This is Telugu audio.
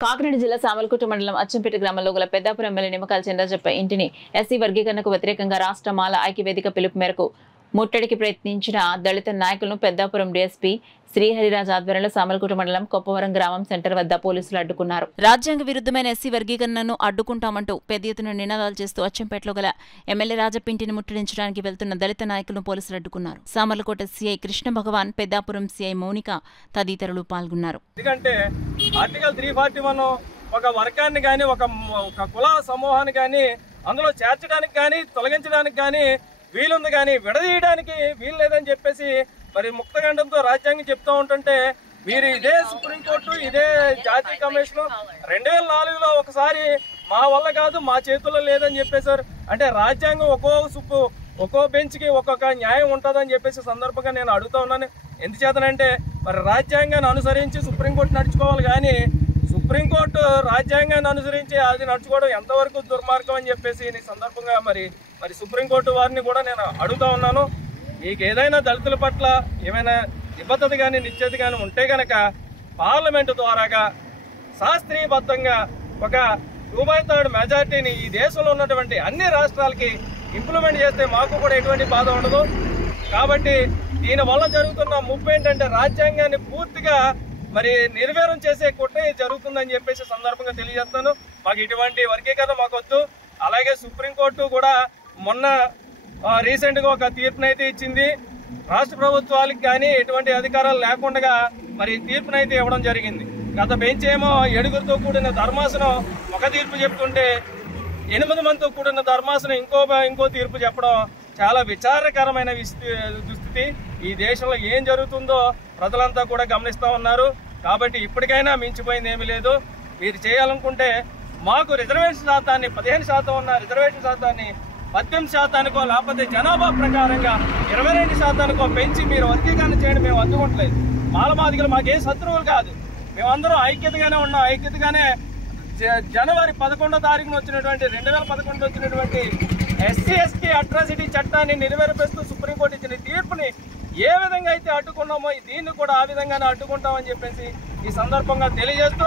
కాకినాడ జిల్లా సామలకోట మండలం అచ్చంపేట గ్రామంలో గల పెద్దాపురం ఎమ్మెల్యే నిమ్మకాయల చంద్రజప్ప ఇంటిని ఎస్సీ వర్గీకరణకు వ్యతిరేకంగా రాష్ట్ర మాల ఐక్యవేదిక పిలుపు మేరకు ముట్టడికి ప్రయత్నించిన దళిత నాయకులను పెద్దాపురం డీఎస్పీ శ్రీహరిరాజ్ ఆధ్వర్యంలో సామలకోట మండలం కొప్పవరం గ్రామం సెంటర్ వద్ద పోలీసులు అడ్డుకున్నారు. రాజ్యాంగ విరుద్ధమైన ఎస్సీ వర్గీకరణను అడ్డుకుంటామంటూ పెద్ద ఎత్తున నినాదాలు చేస్తూ అచ్చంపేటలో గల ఎమ్మెల్యే రాజప్ప ఇంటిని ముట్టడించడానికి వెళ్తున్న దళిత నాయకులను పోలీసులు అడ్డుకున్నారు. సామలకోట సీఐ కృష్ణ భగవాన్, పెద్దాపురం సీఐ మౌనిక తదితరులు పాల్గొన్నారు. ఆర్టికల్ 341 ఒక వర్గాన్ని కానీ ఒక కుల సమూహాన్ని కానీ అందులో చేర్చడానికి కానీ తొలగించడానికి కానీ వీలుంది, కానీ విడదీయడానికి వీలు లేదని చెప్పేసి మరి ముక్తగండంతో రాజ్యాంగం చెప్తూ ఉంటుంటే మీరు ఇదే సుప్రీంకోర్టు, ఇదే జాతీయ కమిషన్ 2004లో ఒకసారి మా వల్ల కాదు, మా చేతుల్లో లేదని చెప్పేశారు. అంటే రాజ్యాంగం ఒక్కో బెంచ్కి ఒక్కొక్క న్యాయం ఉంటుందని చెప్పేసి సందర్భంగా నేను అడుగుతా ఉన్నాను. ఎందుచేతనంటే మరి రాజ్యాంగాన్ని అనుసరించి సుప్రీంకోర్టు నడుచుకోవాలి, కానీ సుప్రీంకోర్టు రాజ్యాంగాన్ని అనుసరించి అది నడుచుకోవడం ఎంతవరకు దుర్మార్గం అని చెప్పేసి ఈ సందర్భంగా మరి సుప్రీంకోర్టు వారిని కూడా నేను అడుగుతా ఉన్నాను. మీకు ఏదైనా దళితుల పట్ల ఏమైనా నిబద్ధత కానీ నిశ్చయిత కానీ ఉంటే కనుక పార్లమెంటు ద్వారాగా శాస్త్రీయబద్ధంగా ఒక 2/3 మెజార్టీని ఈ దేశంలో ఉన్నటువంటి అన్ని రాష్ట్రాలకి ఇంప్లిమెంట్ చేస్తే మాకు కూడా ఎటువంటి బాధ ఉండదు. కాబట్టి దీనివల్ల జరుగుతున్న ముప్పు ఏంటంటే రాజ్యాంగాన్ని పూర్తిగా మరి నిర్వీర్యం చేసే కుట్ర జరుగుతుందని చెప్పేసి సందర్భంగా తెలియజేస్తాను. మాకు ఇటువంటి వర్గీకరణ మాకొద్దు. అలాగే సుప్రీంకోర్టు కూడా మొన్న రీసెంట్గా ఒక తీర్పునైతే ఇచ్చింది. రాష్ట్ర ప్రభుత్వాలకు కానీ ఎటువంటి అధికారాలు లేకుండా మరి తీర్పునైతే ఇవ్వడం జరిగింది. గత బెంచ్ ఏమో 7గురితో కూడిన ధర్మాసనం ఒక తీర్పు చెప్తుంటే 8 మందితో కూడిన ధర్మాసనం ఇంకో తీర్పు చెప్పడం చాలా విచారకరమైన దుస్థితి. ఈ దేశంలో ఏం జరుగుతుందో ప్రజలంతా కూడా గమనిస్తూ ఉన్నారు. కాబట్టి ఇప్పటికైనా మించిపోయింది ఏమీ లేదు. మీరు చేయాలనుకుంటే మాకు రిజర్వేషన్ శాతాన్ని 15% ఉన్న రిజర్వేషన్ శాతాన్ని 18%కో లేకపోతే జనాభా ప్రకారంగా 22%కో పెంచి మీరు వర్గీకరణ చేయండి. మేము అందుకుంటలేదు. మాలమాదిగలు మాకేం శత్రువులు కాదు. మేమందరం ఐక్యతగానే ఉన్నాం. ఐక్యతగానే జనవరి 11వ తారీఖున వచ్చినటువంటి 2011 వచ్చినటువంటి SC/ST అట్రాసిటీ చట్టాన్ని నెరవేర్పిస్తూ సుప్రీంకోర్టు ఇచ్చిన తీర్పుని ఏ విధంగా అయితే అడ్డుకున్నామో దీన్ని కూడా ఆ విధంగానే అడ్డుకుంటామని చెప్పేసి ఈ సందర్భంగా తెలియజేస్తూ